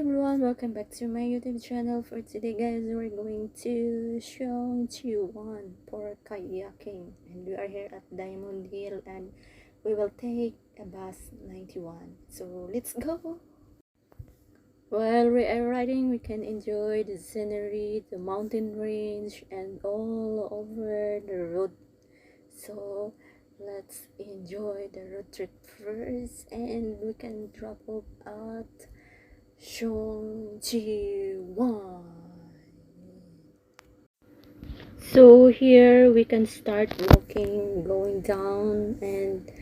everyone, welcome back to my YouTube channel. For today guys, we're going to show you one for kayaking, and we are here at Diamond Hill and we will take a bus 91. So let's go. While we are riding, we can enjoy the scenery, the mountain range, and all over the road. So let's enjoy the road trip first, and we can drop off at Shongji-wan. So here we can start walking, going down, and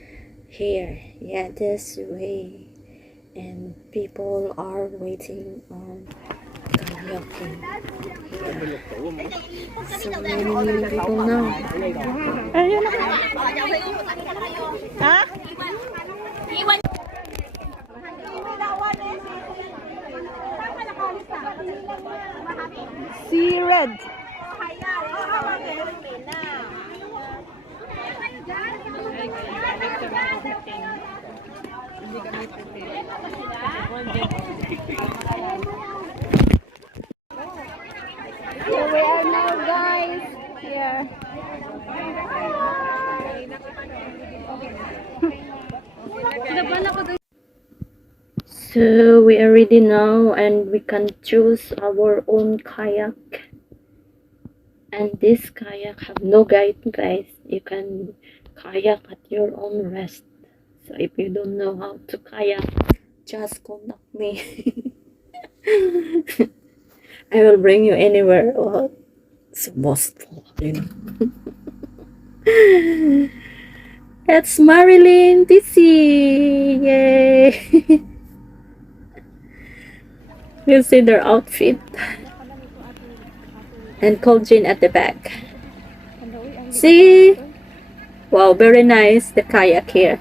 here, yeah, this way. And people are waiting on kayaking here. So many people now. Ayun na. Ha? See red. Here we are now, guys. Here. So we are ready now, and we can choose our own kayak. And this kayak have no guide, guys. You can kayak at your own rest. So if you don't know how to kayak, just contact me. I will bring you anywhere. Oh, it's boastful, you know. It's Marilyn DC. Yay! You see their outfit. And cold gin at the back. See? Wow, very nice, the kayak here.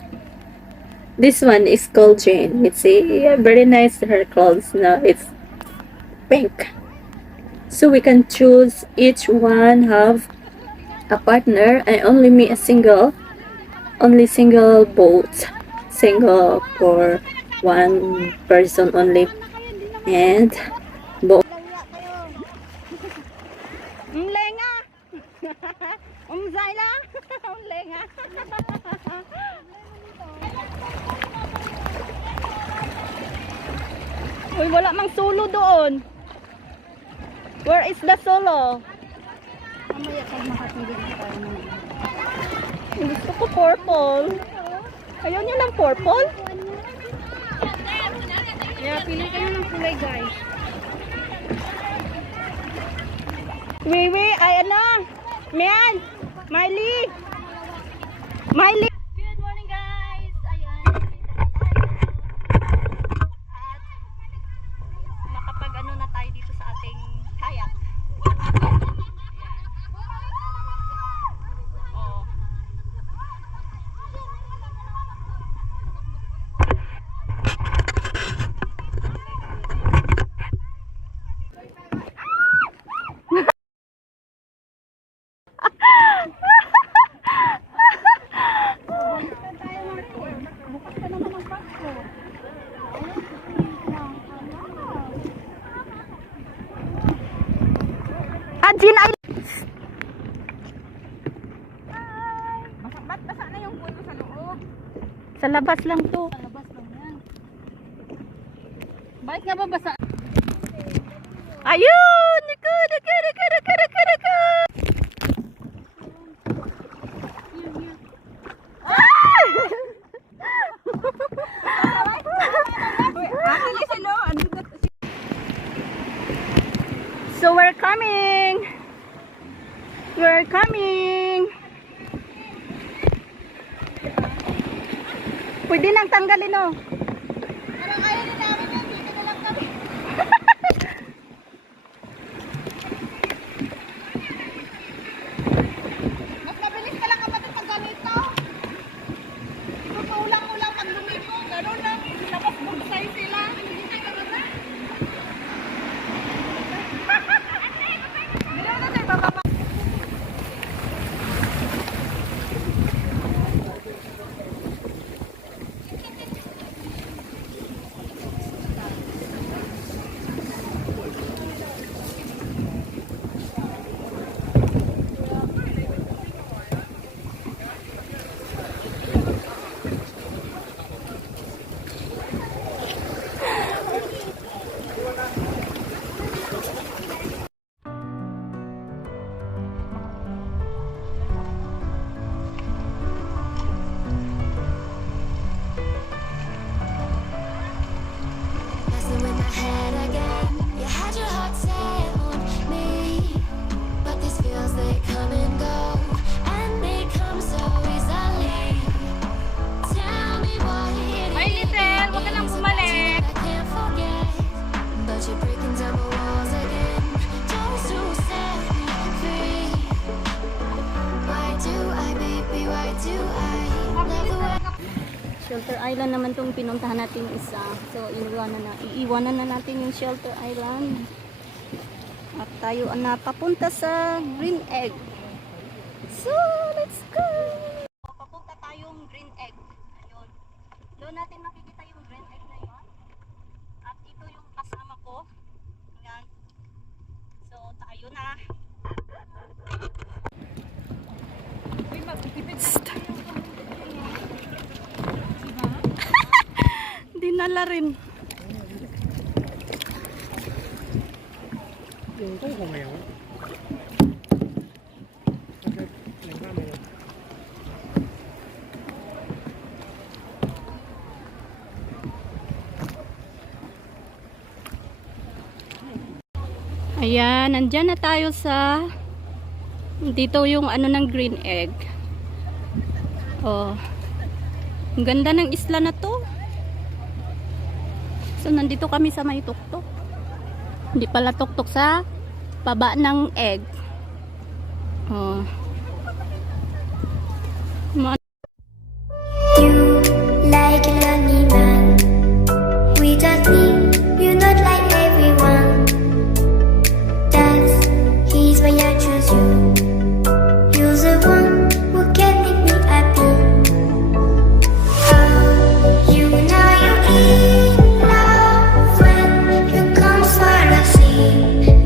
This one is cold gin. You see? Yeah, very nice, her clothes. Now it's pink. So we can choose, each one have a partner, and only me a single. Only single boat. Single for one person only. And boat. Uy, wala mang solo doon. Where is the solo? Mamaya pag makatulog tayo ng... Gusto ko purple. Ayaw niyo ng purple? Yeah, pili kayo ng kulay, guys. Wiwi, ay ano? Mian! Miley! Miley! Good morning, guys! Ayan. At makapag-ano na tayo dito sa ating kayak. Ayan. Oh. Jin ay basa na yung puno sa loob. Sa labas lang to. Sa labas lang yan. Bakit nga ba basa? Ayun! Naku! So we're coming. We're coming. Pwede nang tanggalin, oh. Parang ayaw na namin yan. Dito na lang kami. Mas mabilis ka lang kapatid pag ganito. Tutulang mo lang pag lumiko. Gano'n lang. Tapos bugsay sila. Hindi na gano'n. you're breaking down my walls again, just to set me free. Why do I, baby, why do I love the way? Shelter Island naman tong pinuntahan natin isa. So, iiwanan na natin yung Shelter Island. At tayo na papunta sa Green Egg. So, let's go! Papunta tayong Green Egg. Ayun. Doon natin makikita yung Green Egg na yun. At ito yung kasama ko. Ayan. So, tayo na. Dinala rin. Ayan, nandyan na tayo sa dito yung ano ng Green Egg. Oh. Ang ganda ng isla na to. So, nandito kami sa may tuktok. Hindi pala tuktok sa baba ng egg. Oh. You like a lonely man without me, you're not like everyone. That's he's why I choose you. You're the one who can make me happy. Oh, you know you're in love when you come for the sea,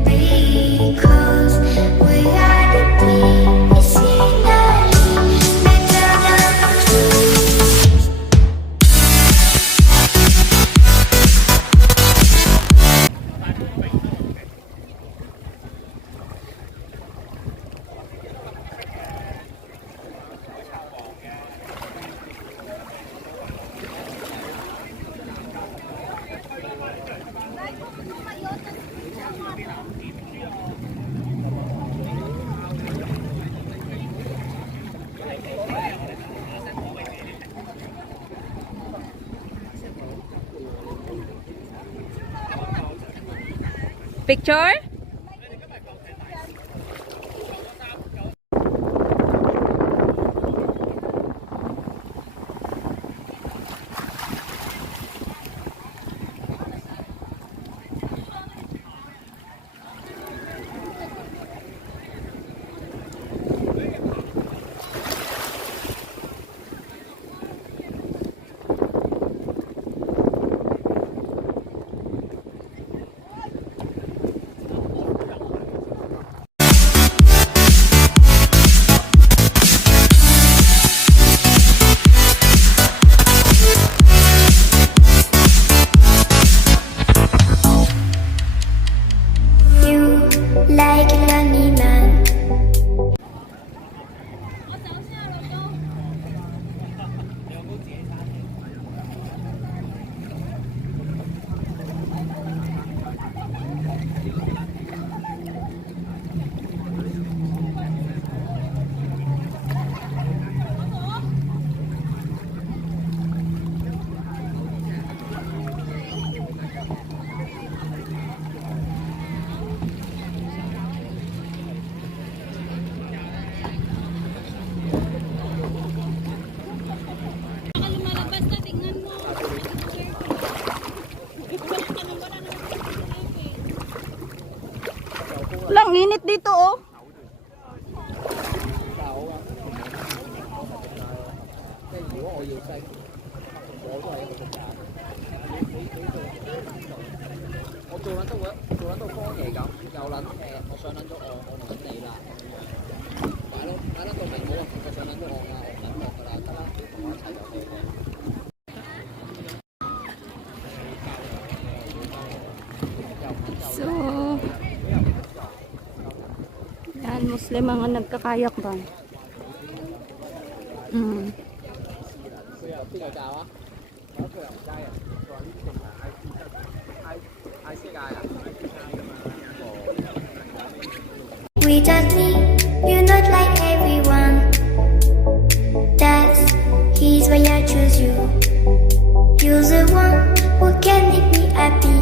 because we are the scenery better than trees. Picture? You like a lonely man. Lang init dito oh. So, yan, Muslim mga nagkakayak ba? Without me, you're not like everyone. That's he's why I choose you. You're the one who can make me happy.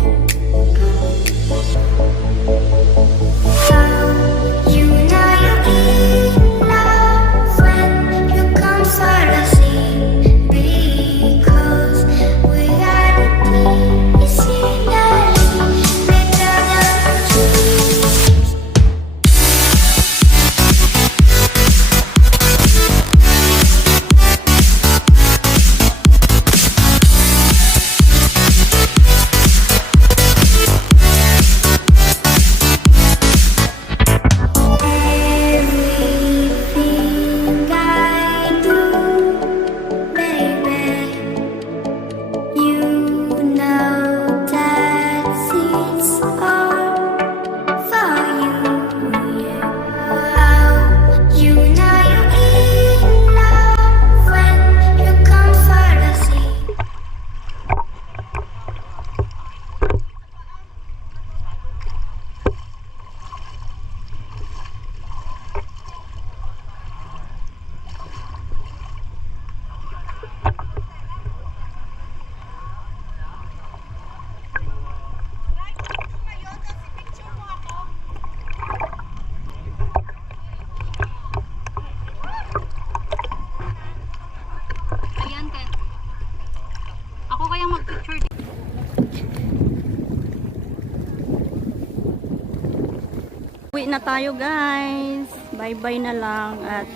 Uwi na tayo guys. Bye-bye na lang at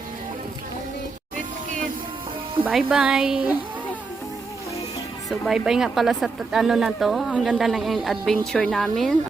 bye-bye. So bye-bye nga pala sa ano na to. Ang ganda ng adventure namin.